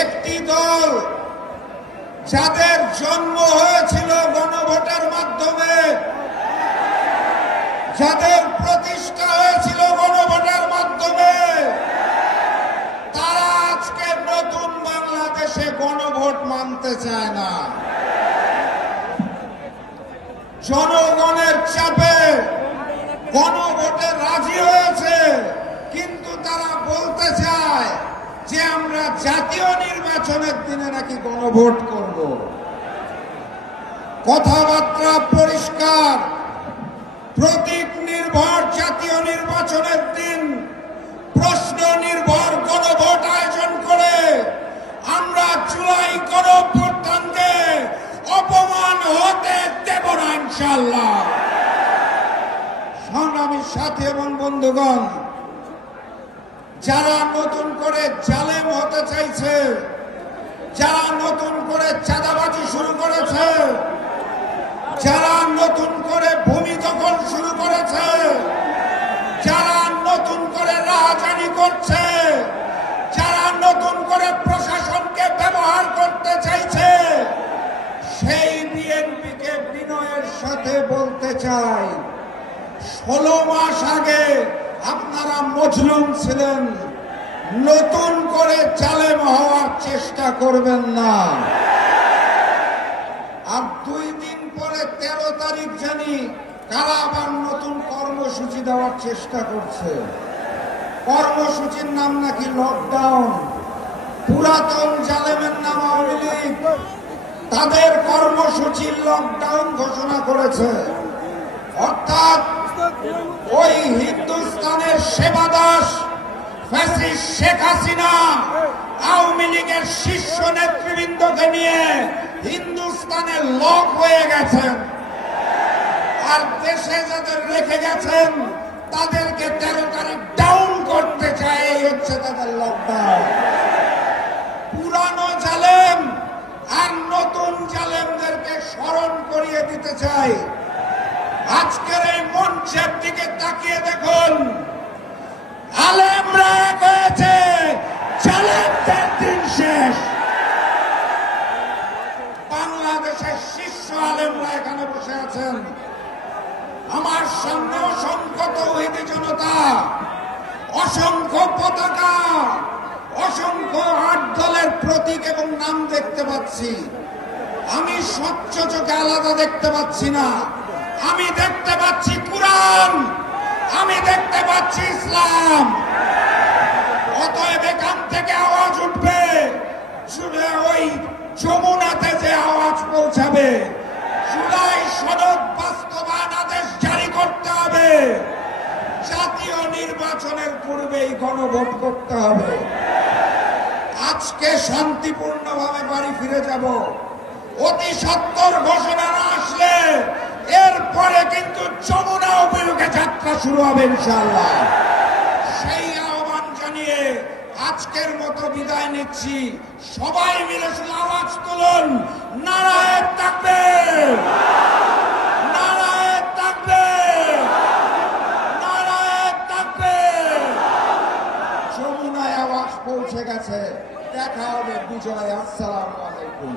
একটি দল যাদের জন্ম হয়েছিল গণভোটের মাধ্যমে, যাদের প্রতিষ্ঠা হয়েছিল গণভোটের মাধ্যমে, তারা আজকে নতুন বাংলাদেশে গণভোট মানতে চায় না। জনগণের চাপে গণভোটে রাজি হয়েছে, কিন্তু তারা বলতে চায় যে আমরা জাতীয় নির্বাচনের দিনে নাকি গণভোট করব। কথাবার্তা পরিষ্কার, প্রতীক নির্ভর জাতীয় নির্বাচনের দিন প্রশ্ন নির্ভর গণভোট আয়োজন করে আমরা জুলাই গণঅভ্যুত্থানকে অপমান হতে দেব না ইনশাআল্লাহ। সংগ্রামী সাথী এবং বন্ধুগণ, যারা নতুন করে জালেম হতে চাইছে, যারা নতুন করে চাঁদাবাজি শুরু করেছে, যারা নতুন করে ভূমি দখল শুরু করেছে, যারা নতুন করে রাজধানী করছে, যারা নতুন করে প্রশাসনকে ব্যবহার করতে চাইছে, সেই বিএনপিকে বিনয়ের সাথে বলতে চাই, 16 মাস আগে আপনারা মজলুম ছিলেন, নতুন করে জালেম হওয়ার চেষ্টা করবেন না। আর 2 দিন পরে 13 তারিখ জানি কারা আবার নতুন কর্মসূচি দেওয়ার চেষ্টা করছে। কর্মসূচির নাম নাকি লকডাউন। পুরাতন জালেমের নাম আওয়ামী লীগ, তাদের কর্মসূচি লকডাউন ঘোষণা করেছে। অর্থাৎ ওই হিন্দুস্তানের সেবাদাস ফ্যাসিস্ট শেখ হাসিনা আওয়ামী লীগের শীর্ষ নেতৃবৃন্দকে নিয়ে হিন্দুস্তানে লক হয়ে গেছেন, আর দেশে যাদের রেখে গেছেন তাদেরকে 13 তারিখ ডাউন করতে চায়। এই হচ্ছে তাদের লকডাউন। পুরানো জালেম আর নতুন জালেমদেরকে স্মরণ করিয়ে দিতে চাই। আজকের এই মঞ্চের দিকে তাকিয়ে দেখুন, আলেমরা এক হয়েছে, জালেমদের দিন শেষ। বাংলাদেশের শীর্ষ আলেমরা এখানে বসে আছেন। আমার সামনে অসংখ্য তৌহিদি জনতা, অসংখ্য পতাকা, অসংখ্য 8 দলের প্রতীক এবং নাম দেখতে পাচ্ছি। আমি স্বচ্ছ চোখে আলাদা দেখতে পাচ্ছি না। আমি দেখতে পাচ্ছি কুরআন, আমি দেখতে পাচ্ছি ইসলাম। অতএব এখান থেকে আওয়াজ উঠবে, ওই যমুনাতে যে আওয়াজ পৌঁছাবে, জুলাই সনদ বাস্তবায়ন আদেশ জারি করতে হবে, জাতীয় নির্বাচনের পূর্বেই গণভোট করতে হবে। আজকে শান্তিপূর্ণভাবে বাড়ি ফিরে যাব। অতি সত্বর ঘোষণা না আসলে এরপরে কিন্তু যমুনা অভিমুখে যাত্রা শুরু হবে ইনশাআল্লাহ। সেই আহ্বান জানিয়ে আজকের মতো বিদায় নিচ্ছি। সবাই মিলে শুধু আওয়াজ তুলুন, নারায়ে তাকবীর, নারায়ে তাকবীর, নারায়ে তাকবীর। যমুনায় আওয়াজ পৌঁছে গেছে। দেখা হবে বিজয়। আসসালামু আলাইকুম।